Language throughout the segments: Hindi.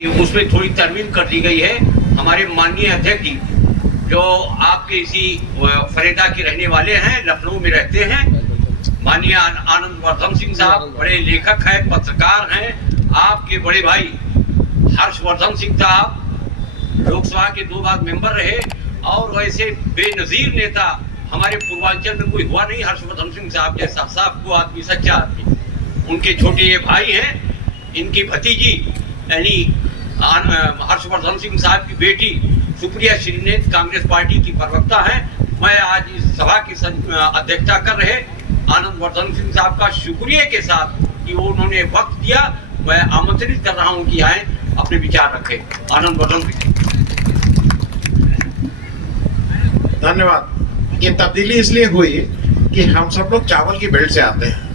उसमें थोड़ी तरमीम कर दी गई है। हमारे माननीय अध्यक्ष जी जो आपके इसी फरीदा के रहने वाले हैं, लखनऊ में रहते हैं, माननीय आनंद वर्धन सिंह साहब बड़े लेखक हैं, पत्रकार हैं। आपके बड़े भाई हर्षवर्धन सिंह साहब लोकसभा के 2 बार मेंबर रहे और वैसे बेनजीर नेता हमारे पूर्वांचल में कोई हुआ नहीं। हर्षवर्धन सिंह साहब जैसा साफ को आदमी, सच्चा आदमी। उनके छोटे ये भाई हैं, इनकी भतीजी यानी हर्षवर्धन सिंह साहब की बेटी सुप्रिया श्रीनेत कांग्रेस पार्टी की प्रवक्ता है। मैं आज इस सभा की अध्यक्षता कर रहे आनंद वर्धन सिंह साहब का शुक्रिया के साथ कि वो उन्होंने वक्त दिया, मैं आमंत्रित कर रहा हूं कि आए अपने विचार रखें। आनंद वर्धन सिंह। धन्यवाद। ये तब्दीली इसलिए हुई कि हम सब लोग चावल की बेल्ट से आते हैं,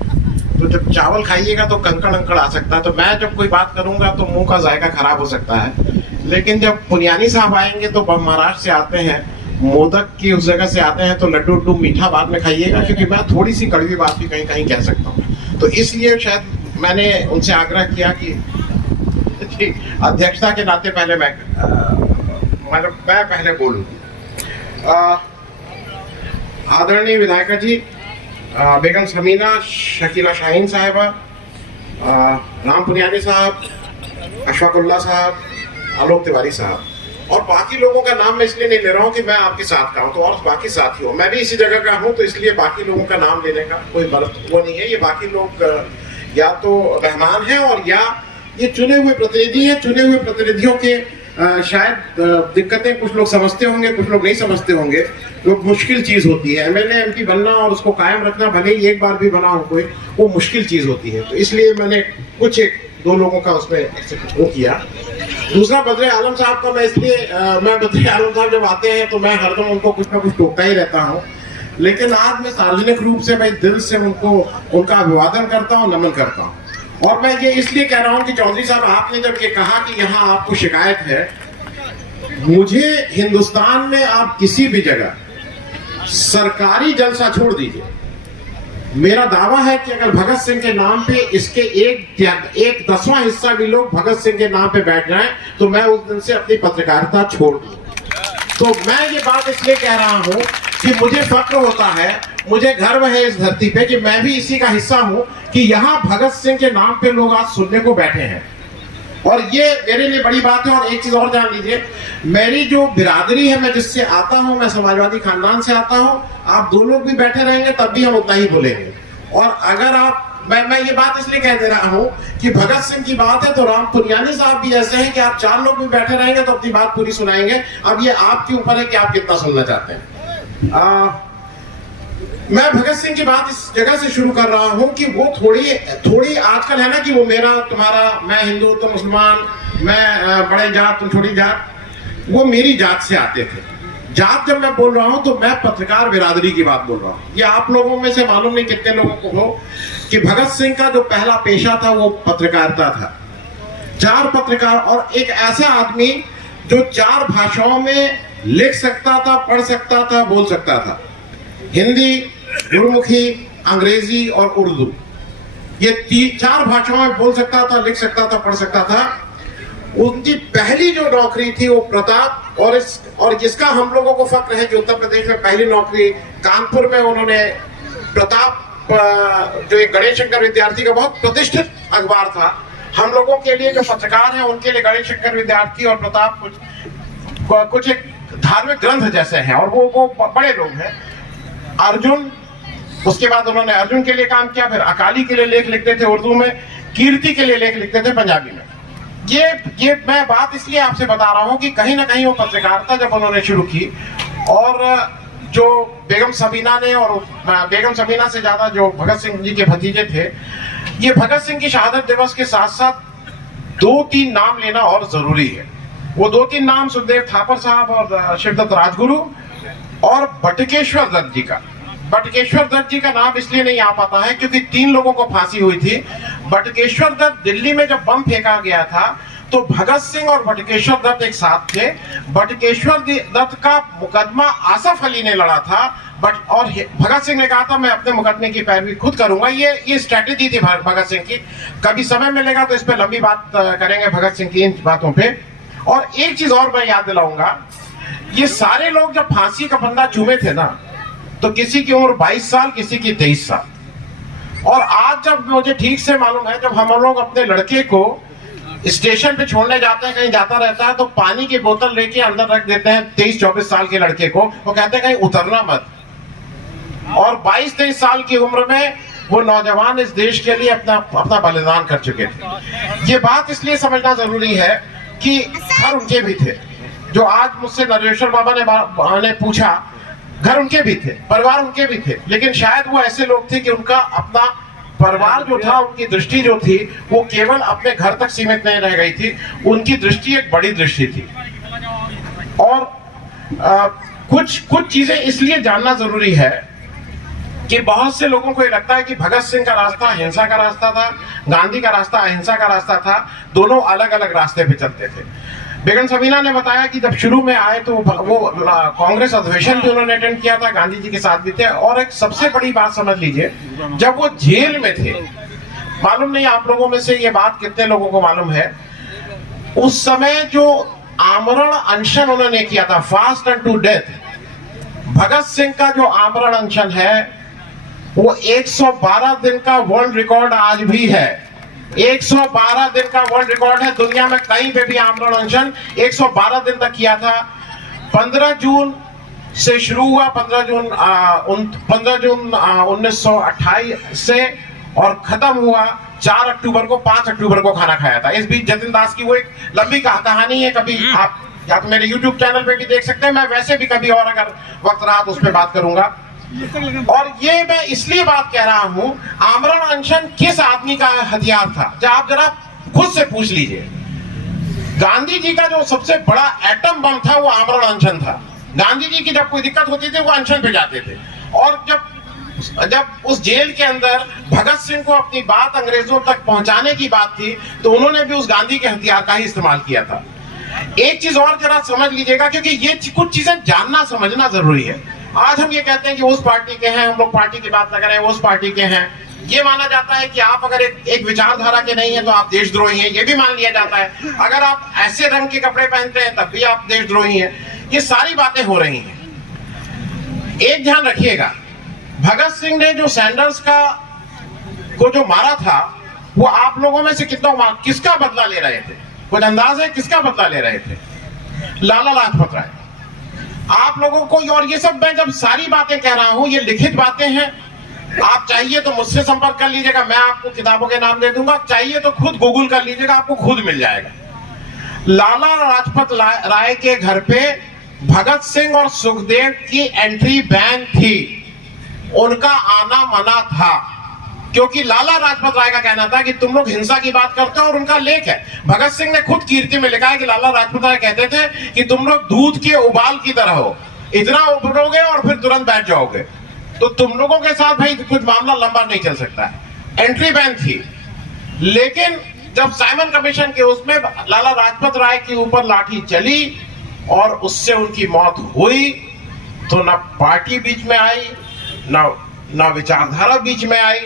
तो जब चावल खाइएगा तो कंकड़ अंकड़ आ सकता है। तो मैं जब कोई बात करूंगा तो मुंह का जायका खराब हो सकता है, लेकिन जब पुनियानी साहब आएंगे तो महाराष्ट्र से आते हैं, मोदक की उस जगह से आते हैं, तो लड्डू उड्डू मीठा बाद में खाइएगा, क्योंकि मैं थोड़ी सी कड़वी बात भी कहीं कहीं कह सकता हूँ। तो इसलिए शायद मैंने उनसे आग्रह किया कि अध्यक्षता के नाते पहले मैं पहले बोलूँ। आदरणीय विधायका जी, बेगम समीना, शकीला शाहीन साहिबा, राम पुनियानी साहब, अशफाकुल्ला साहब, आलोक तिवारी साहब और बाकी लोगों का नाम मैं इसलिए नहीं ले रहा हूँ कि मैं आपके साथ का हूँ तो और बाकी साथी हो, मैं भी इसी जगह का हूँ, तो इसलिए बाकी लोगों का नाम लेने का कोई वो नहीं है। ये बाकी लोग या तो रहमान हैं और या ये चुने हुए प्रतिनिधि हैं। चुने हुए प्रतिनिधियों के शायद दिक्कतें कुछ लोग समझते होंगे, कुछ लोग नहीं समझते होंगे। तो मुश्किल चीज होती है एमएलए एमपी बनना और उसको कायम रखना, भले ही एक बार भी बना हो कोई, वो मुश्किल चीज होती है। तो इसलिए मैंने कुछ 1-2 लोगों का उसमें वो किया। दूसरा बद्रे आलम साहब का मैं इसलिए मैं बद्रे आलम साहब जब आते हैं तो मैं हरदम उनको कुछ ना कुछ टोकता ही रहता हूँ, लेकिन आज मैं सार्वजनिक रूप से मैं दिल से उनका अभिवादन करता हूँ, नमन करता हूँ। और मैं ये इसलिए कह रहा हूँ कि चौधरी साहब आपने जब ये कहा कि यहाँ आपको शिकायत है, मुझे हिंदुस्तान में आप किसी भी जगह सरकारी जलसा छोड़ दीजिए, मेरा दावा है कि अगर भगत सिंह के नाम पे इसके एक 10वां हिस्सा भी लोग भगत सिंह के नाम पे बैठ जाएं तो मैं उस दिन से अपनी पत्रकारिता छोड़ दूं। तो मैं ये बात इसलिए कह रहा हूं कि मुझे फक्र होता है, मुझे गर्व है इस धरती पे कि मैं भी इसी का हिस्सा हूं कि यहाँ भगत सिंह के नाम पे लोग आज सुनने को बैठे हैं, और ये मेरे लिए बड़ी बात है। और एक चीज और जान लीजिए, मेरी जो बिरादरी है, मैं जिससे आता हूं, मैं समाजवादी खानदान से आता हूं, आप 2 लोग भी बैठे रहेंगे तब भी हम उतना ही बोलेंगे। और अगर आप मैं ये बात इसलिए कह दे रहा हूं कि भगत सिंह की बात है तो राम पुनियानी साहब भी ऐसे हैं कि आप 4 लोग भी बैठे रहेंगे तो अपनी बात पूरी सुनाएंगे। अब ये आपके ऊपर है कि आप कितना सुनना चाहते हैं। मैं भगत सिंह की बात इस जगह से शुरू कर रहा हूं कि वो थोड़ी आजकल है ना कि वो मेरा तुम्हारा, मैं हिंदू तुम मुसलमान, मैं बड़े जात तुम छोटी जात, वो मेरी जात से आते थे। जात जब मैं बोल रहा हूं तो मैं पत्रकार बिरादरी की बात बोल रहा हूं। ये आप लोगों में से मालूम नहीं कितने लोगों को हो कि भगत सिंह का जो पहला पेशा था वो पत्रकारिता था। 4 पत्रकार और एक ऐसा आदमी जो 4 भाषाओं में लिख सकता था, पढ़ सकता था, बोल सकता था, हिंदी, गुरमुखी, अंग्रेजी और उर्दू। ये 4 भाषाओं में बोल सकता था, लिख सकता था, पढ़ सकता था। उनकी पहली जो नौकरी थी वो प्रताप, और जिसका हम लोगों को फक्र है कि उत्तर प्रदेश में पहली नौकरी कानपुर में उन्होंने प्रताप, जो एक गणेश शंकर विद्यार्थी का बहुत प्रतिष्ठित अखबार था, हम लोगों के लिए जो पत्रकार हैं उनके लिए गणेश शंकर विद्यार्थी और प्रताप कुछ एक धार्मिक ग्रंथ जैसे हैं, और वो बड़े लोग हैं। अर्जुन, उसके बाद उन्होंने अर्जुन के लिए काम किया, फिर अकाली के लिए लेख लिखते थे उर्दू में, कीर्ति के लिए लेख लिखते थे पंजाबी में। ये मैं बात इसलिए आपसे बता रहा हूं कि कहीं ना कहीं वो पत्रकारिता जब उन्होंने शुरू की, और जो बेगम समीना ने, और बेगम समीना से ज्यादा जो भगत सिंह जी के भतीजे थे, ये भगत सिंह की शहादत दिवस के साथ साथ 2-3 नाम लेना और जरूरी है। वो 2-3 नाम सुखदेव थापर साहब और शिवदत्त राजगुरु और बटुकेश्वर दत्त जी का। बटुकेश्वर दत्त जी का नाम इसलिए नहीं आ पाता है क्योंकि 3 लोगों को फांसी हुई थी। बटुकेश्वर दत्त दिल्ली में जब बम फेंका गया था तो भगत सिंह और बटुकेश्वर दत्त एक साथ थे। बटुकेश्वर दत्त का मुकदमा आसफ अली ने लड़ा था, और भगत सिंह ने कहा था मैं अपने मुकदमे की पैरवी खुद करूंगा। ये स्ट्रेटेजी थी भगत सिंह की। कभी समय मिलेगा तो इस पे लंबी बात करेंगे भगत सिंह की इन बातों पे। और एक चीज और मैं याद दिलाऊंगा, ये सारे लोग जब फांसी का फंदा चूमे थे ना, तो किसी की उम्र 22 साल, किसी की 23 साल। और आज जब मुझे ठीक से मालूम है, जब हम लोग अपने लड़के को स्टेशन पे छोड़ने जाते हैं, कहीं जाता रहता है, तो पानी की बोतल लेके अंदर रख देते हैं 23-24 साल के लड़के को, वो कहते हैं कहीं उतरना मत। और 22-23 साल की उम्र में वो नौजवान इस देश के लिए अपना बलिदान कर चुके थे। ये बात इसलिए समझना जरूरी है कि घर उनके भी थे। जो आज मुझसे नरेश्वर बाबा ने पूछा, घर उनके भी थे, परिवार उनके भी थे, लेकिन शायद वो ऐसे लोग थे कि उनका अपना परिवार जो था, उनकी दृष्टि जो थी वो केवल अपने घर तक सीमित नहीं रह गई थी, उनकी दृष्टि एक बड़ी दृष्टि थी। और कुछ चीजें इसलिए जानना जरूरी है कि बहुत से लोगों को ये लगता है कि भगत सिंह का रास्ता हिंसा का रास्ता था, गांधी का रास्ता अहिंसा का रास्ता था, दोनों अलग अलग रास्ते पे चलते थे। बेगम समीना ने बताया कि जब शुरू में आए तो वो कांग्रेस अधिवेशन भी उन्होंने अटेंड किया था, गांधी जी के साथ भी थे। और एक सबसे बड़ी बात समझ लीजिए, जब वो जेल में थे, मालूम नहीं आप लोगों में से ये बात कितने लोगों को मालूम है, उस समय जो आमरण अनशन उन्होंने किया था, fast and to death, Bhagat Singh का जो आमरण अनशन है वो 112 दिन का वर्ल्ड रिकॉर्ड आज भी है। 112 दिन का वर्ल्ड रिकॉर्ड है, दुनिया में कहीं पे भी आमरण अनशन 112 दिन तक किया था। 15 जून से शुरू हुआ, 15 जून 1928 से, और खत्म हुआ 4 अक्टूबर को, 5 अक्टूबर को खाना खाया था। इस बीच जतिन दास की वो एक लंबी कहानी है, कभी आप या तो मेरे YouTube चैनल पे भी देख सकते हैं, मैं वैसे भी कभी और अगर वक्त रहा तो उस पर बात करूंगा। और ये मैं इसलिए बात कह रहा हूं, आमरण अनशन किस आदमी का हथियार था, जब आप जरा खुद से पूछ लीजिए। गांधी जी का जो सबसे बड़ा एटम बम था वो आमरण अनशन था। गांधी जी की जब कोई दिक्कत होती थी वो अनशन पे जाते थे। और जब उस जेल के अंदर भगत सिंह को अपनी बात अंग्रेजों तक पहुंचाने की बात थी, तो उन्होंने भी उस गांधी के हथियार का ही इस्तेमाल किया था। एक चीज और जरा समझ लीजिएगा, क्योंकि ये कुछ चीजें जानना समझना जरूरी है। आज हम ये कहते हैं कि उस पार्टी के हैं, हम लोग पार्टी की बात कर रहे हैं, उस पार्टी के हैं। ये माना जाता है कि आप अगर एक विचारधारा के नहीं है तो आप देशद्रोही हैं, ये भी मान लिया जाता है। अगर आप ऐसे रंग के कपड़े पहनते हैं तब भी आप देशद्रोही हैं। ये सारी बातें हो रही हैं। एक ध्यान रखिएगा, भगत सिंह ने जो सैंडर्स को जो मारा था, वो आप लोगों में से किसका बदला ले रहे थे? कुछ अंदाज है किसका बदला ले रहे थे? लाला लाजपत राय। आप लोगों को, और ये सब मैं जब सारी बातें कह रहा हूं, ये लिखित बातें हैं। आप चाहिए तो मुझसे संपर्क कर लीजिएगा, मैं आपको किताबों के नाम दे दूंगा। चाहिए तो खुद गूगल कर लीजिएगा, आपको खुद मिल जाएगा। लाला लाजपत राय के घर पे भगत सिंह और सुखदेव की एंट्री बैन थी, उनका आना मना था, क्योंकि लाला लाजपत राय का कहना था कि तुम लोग हिंसा की बात करते हो। और उनका लेख है, भगत सिंह ने खुद कीर्ति में लिखा है कि लाला लाजपत राय कहते थे कि तुम लोग दूध के उबाल की तरह हो, इतना उबलोगे और फिर तुरंत बैठ जाओगे, तो तुम लोगों के साथ भाई कुछ मामला लंबा नहीं चल सकता है। एंट्री बैन थी। लेकिन जब साइमन कमीशन के उसमें लाला लाजपत राय के ऊपर लाठी चली और उससे उनकी मौत हुई, तो ना पार्टी बीच में आई, ना विचारधारा बीच में आई।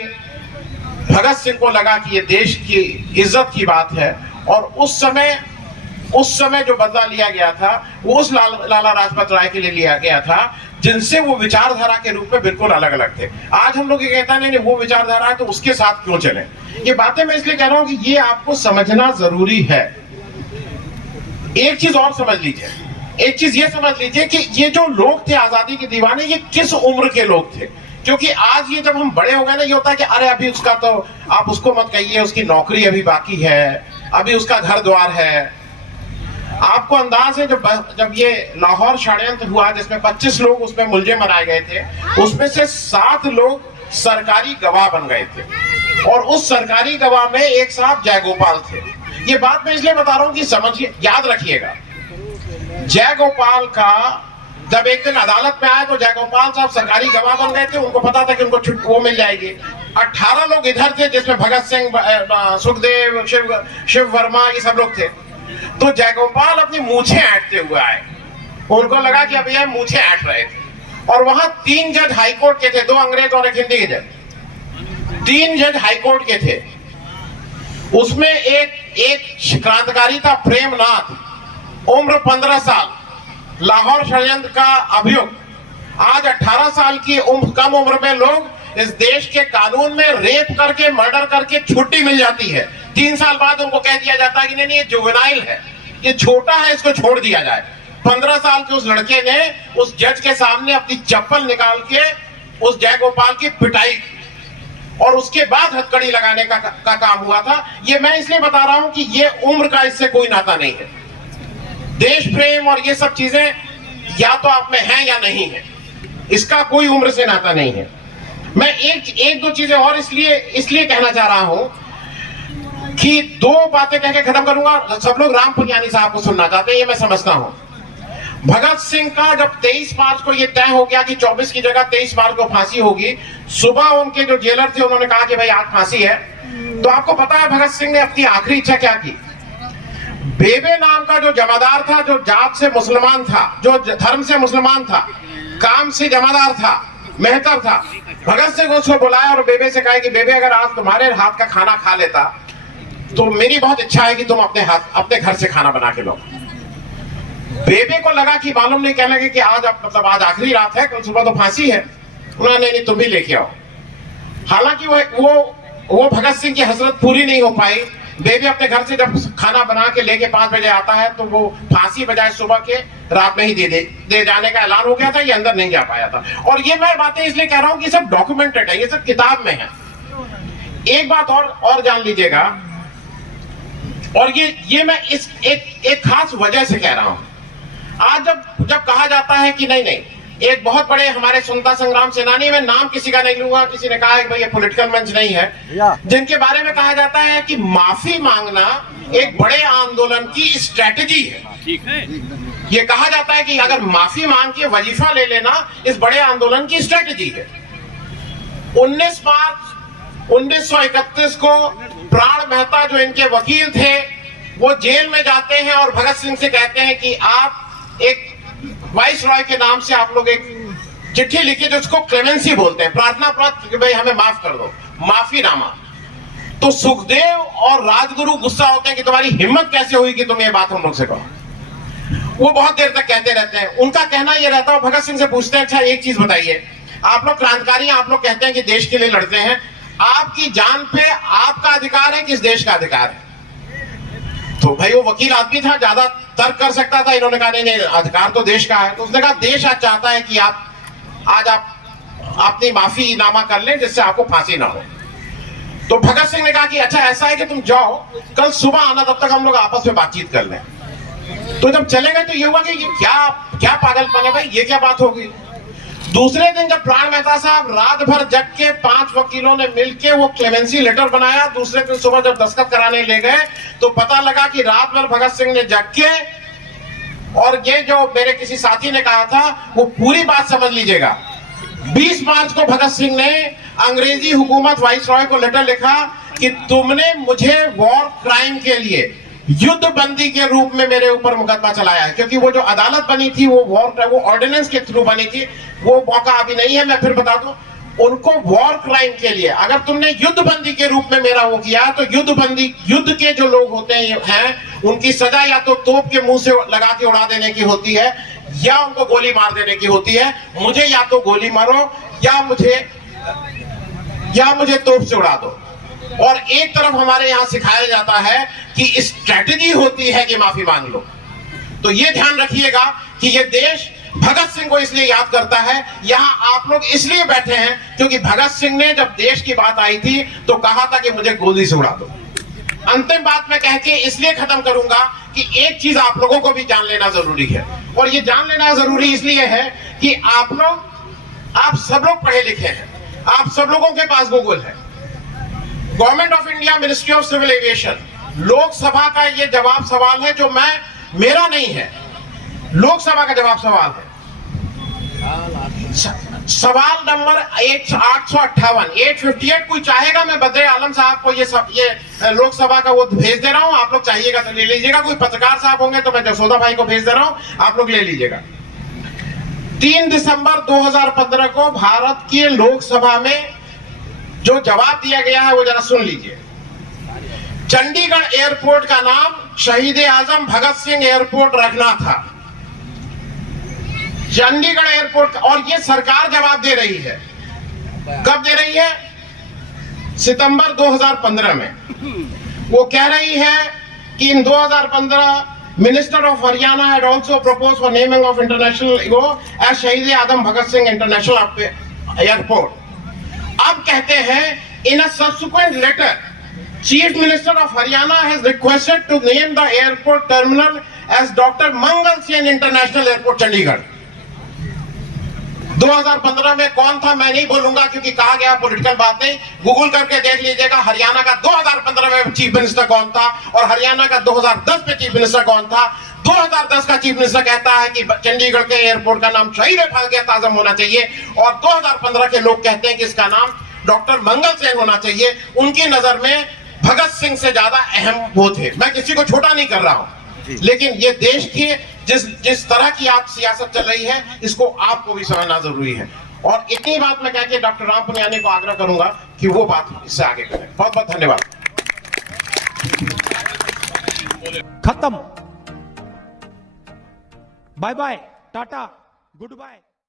भगत सिंह को लगा कि ये देश की इज्जत की बात है, और उस समय जो बदला लिया गया था वो उस लाला लाजपत राय के लिए लिया गया था जिनसे वो विचारधारा के रूप में बिल्कुल अलग अलग थे। आज हम लोग ये कहते हैं नहीं वो विचारधारा है तो उसके साथ क्यों चले। ये बातें मैं इसलिए कह रहा हूं कि ये आपको समझना जरूरी है। एक चीज और समझ लीजिए, एक चीज ये समझ लीजिए कि ये जो लोग थे आजादी के दीवाने, ये किस उम्र के लोग थे। क्योंकि आज ये जब हम बड़े हो गए ना, ये होता है कि अरे अभी उसका तो आप उसको मत कहिए, उसकी नौकरी अभी बाकी है, अभी उसका घर द्वार है। आपको अंदाज है जब ये लाहौर षड्यंत्र हुआ जिसमें 25 लोग उसमें मुलजिम बनाए गए थे, उसमें से 7 लोग सरकारी गवाह बन गए थे, और उस सरकारी गवाह में एक साहब जयगोपाल थे। ये बात मैं इसलिए बता रहा हूं कि समझिए, याद रखिएगा। जयगोपाल का जब एक दिन अदालत में आए तो जयगोपाल साहब सरकारी गवाह बन गए थे, उनको पता था कि उनको वो मिल जाएगी। 18 लोग इधर थे जिसमें भगत सिंह, सुखदेव, शिव वर्मा, ये सब लोग थे। तो जयगोपाल अपनी मूछें ऐंठते हुए आए। उनको लगा कि अब ये मूछें ऐंठ रहे थे, और वहां 3 जज हाईकोर्ट के थे, 2 अंग्रेज और एक हिंदी के जज। 3 जज हाईकोर्ट के थे। उसमें एक क्रांतिकारी था प्रेमनाथ, उम्र 15 साल, लाहौर षड्यंत्र का अभियुक्त। आज 18 साल की कम उम्र में लोग इस देश के कानून में रेप करके, मर्डर करके छुट्टी मिल जाती है। 3 साल बाद उनको कह दिया जाता है कि नहीं, ये जुवेनाइल है, ये छोटा है, इसको छोड़ दिया जाए। 15 साल के उस लड़के ने उस जज के सामने अपनी चप्पल निकाल के उस जयगोपाल की पिटाई की, और उसके बाद हथकड़ी लगाने का काम हुआ था। ये मैं इसलिए बता रहा हूं कि ये उम्र का इससे कोई नाता नहीं है। देश प्रेम और ये सब चीजें या तो आप में है या नहीं है, इसका कोई उम्र से नाता नहीं है। मैं एक दो चीजें और इसलिए कहना चाह रहा हूं कि 2 बातें कह के खत्म करूंगा। सब लोग राम पुनियानी साहब को सुनना चाहते हैं, ये मैं समझता हूं। भगत सिंह का जब 23 मार्च को ये तय हो गया कि 24 की जगह 23 मार्च को फांसी होगी, सुबह उनके जो जेलर थे उन्होंने कहा कि भाई आज फांसी है। तो आपको पता है भगत सिंह ने अपनी आखिरी इच्छा क्या की? बेबे नाम का जो जमादार था, जो जात से मुसलमान था, जो धर्म से मुसलमान था, काम से जमादार था, मेहतर था, भगत सिंह उसको बुलाया और बेबे से कहा कि बेबे अगर आज तुम्हारे हाथ का खाना खा लेता तो मेरी बहुत इच्छा है कि तुम अपने घर से खाना बना के लो। बेबे को लगा कि मालूम नहीं, कहने लगे कि आज आज आखिरी रात है, कल सुबह तो फांसी है। उन्होंने नहीं, तुम भी लेके आओ। हालांकि वो भगत सिंह की हसरत पूरी नहीं हो पाई। बेबी अपने घर से जब खाना बना के लेके 5 बजे आता है तो वो फांसी बजाय सुबह के रात में ही दे जाने का ऐलान हो गया था। ये अंदर नहीं जा पाया था। और ये मैं बातें इसलिए कह रहा हूं कि सब डॉक्यूमेंटेड है, ये सब किताब में है। एक बात और जान लीजिएगा, और ये मैं इस एक खास वजह से कह रहा हूं। आज जब कहा जाता है कि नहीं, एक बहुत बड़े हमारे स्वतंत्रता संग्राम सेनानी, मैं नाम किसी का नहीं लूंगा, किसी ने कहा है कि भाई ये पॉलिटिकल मंच नहीं है, जिनके बारे में कहा जाता है कि माफी मांगना एक बड़े आंदोलन की स्ट्रेटजी है। ठीक है, ये कहा जाता है कि अगर माफी मांग के वजीफा ले लेना इस बड़े आंदोलन की स्ट्रेटजी है। 19 मार्च 1931 को प्राण मेहता जो इनके वकील थे वो जेल में जाते हैं और भगत सिंह से कहते हैं कि आप एक वाइस रॉय के नाम से आप लोग एक चिट्ठी लिखिए, जिसको क्लेमेंसी बोलते हैं, प्रार्थना पत्र कि भाई हमें माफ कर दो, माफीनामा। तो सुखदेव और राजगुरु गुस्सा होते हैं कि तुम्हारी हिम्मत कैसे हुई कि तुम ये बात हम लोग से कहो। वो बहुत देर तक कहते रहते हैं। उनका कहना ये रहता है, भगत सिंह से पूछते हैं, अच्छा एक चीज बताइए, आप लोग क्रांतिकारी हैं, आप लोग कहते हैं कि देश के लिए लड़ते हैं, आपकी जान पे आपका अधिकार है, किस देश का अधिकार है? तो भाई वो वकील आदमी था, ज्यादा तर्क कर सकता था। इन्होंने कहा नहीं, अधिकार तो देश का है। तो उसने कहा देश आज चाहता है कि आप अपनी माफीनामा कर लें जिससे आपको फांसी ना हो। तो भगत सिंह ने कहा कि अच्छा ऐसा है कि तुम जाओ, कल सुबह आना, तब तक हम लोग आपस में बातचीत कर लें। तो जब चले गए तो ये हुआ कि ये क्या पागलपन है भाई, ये क्या बात होगी। दूसरे दिन जब प्राण मेहता साहब रात भर जग के 5 वकीलों ने मिलके वो क्लेमेंसी लेटर बनाया, दूसरे दिन सुबह जब दस्तखत कराने ले गए तो पता लगा कि रात भर भगत सिंह ने जग के, और ये जो मेरे किसी साथी ने कहा था वो पूरी बात समझ लीजिएगा। 20 मार्च को भगत सिंह ने अंग्रेजी हुकूमत वाइसरॉय को लेटर लिखा कि तुमने मुझे वॉर क्राइम के लिए युद्ध बंदी के रूप में मेरे ऊपर मुकदमा चलाया है। क्योंकि वो जो अदालत बनी थी वो ऑर्डिनेंस के थ्रू बनी थी, वो मौका अभी नहीं है। मैं फिर बता दूं, उनको वॉर क्राइम के लिए अगर तुमने युद्ध बंदी के रूप में मेरा वो किया तो युद्ध के जो लोग होते हैं उनकी सजा या तो तोप के मुंह से लगा के उड़ा देने की होती है या उनको गोली मार देने की होती है। मुझे या तो गोली मारो या मुझे तोप से उड़ा दो। और एक तरफ हमारे यहां सिखाया जाता है कि स्ट्रेटजी होती है कि माफी मांग लो। तो ये ध्यान रखिएगा कि ये देश भगत सिंह को इसलिए याद करता है। यहां आप लोग इसलिए बैठे हैं क्योंकि भगत सिंह ने जब देश की बात आई थी तो कहा था कि मुझे गोली से उड़ा दो। अंतिम बात मैं कह के इसलिए खत्म करूंगा कि एक चीज आप लोगों को भी जान लेना जरूरी है, और ये जान लेना जरूरी इसलिए है कि आप सब लोग पढ़े लिखे हैं, आप सब लोगों के पास गूगल है। Government of India, ministry of civil aviation, Lok Sabha का ये जवाब सवाल है जो मेरा नहीं है, लोकसभा का जवाब सवाल है। सवाल नंबर 858 कोई चाहेगा? मैं बद्रे आलम साहब को ये लोकसभा का वो भेज दे रहा हूं, आप लोग चाहिएगा तो ले लीजिएगा। कोई पत्रकार साहब होंगे तो मैं जसोदा भाई को भेज दे रहा हूं, आप लोग ले लीजिएगा। 3 दिसंबर 2015 को भारत की लोकसभा में जो जवाब दिया गया है वो जरा सुन लीजिए। चंडीगढ़ एयरपोर्ट का नाम शहीद आजम भगत सिंह एयरपोर्ट रखना था। चंडीगढ़ एयरपोर्ट, और ये सरकार जवाब दे रही है। कब दे रही है? सितंबर 2015 में। वो कह रही है कि in 2015 minister of Haryana had also propose for naming of international as Shaheed Azam Bhagat Singh international airport. अब कहते हैं in a subsequent letter chief minister of Haryana has requested to name the airport terminal as doctor Mangal Sen international airport Chandigarh. 2015 में कौन था मैं नहीं बोलूंगा क्योंकि कहा गया पॉलिटिकल बात नहीं, गूगल करके देख लीजिएगा हरियाणा का 2015 में चीफ मिनिस्टर कौन था और हरियाणा का 2010 में चीफ मिनिस्टर कौन था। 2010 का चीफ मिनिस्टर कहता है कि चंडीगढ़ के एयरपोर्ट का नाम शहीद भगत आजम होना चाहिए और 2015 के लोग कहते हैं कि इसका नाम डॉक्टर मंगल सेन होना चाहिए। उनकी नजर में भगत सिंह से ज्यादा अहम वो थे। मैं किसी को छोटा नहीं कर रहा हूं, लेकिन ये देश की जिस तरह की आज सियासत चल रही है इसको आपको भी समझना जरूरी है। और इतनी बात मैं कह के डॉक्टर राम पुनियानी को आग्रह करूंगा कि वो बात इससे आगे करें। बहुत बहुत धन्यवाद। खत्म। Bye bye, tata, good bye.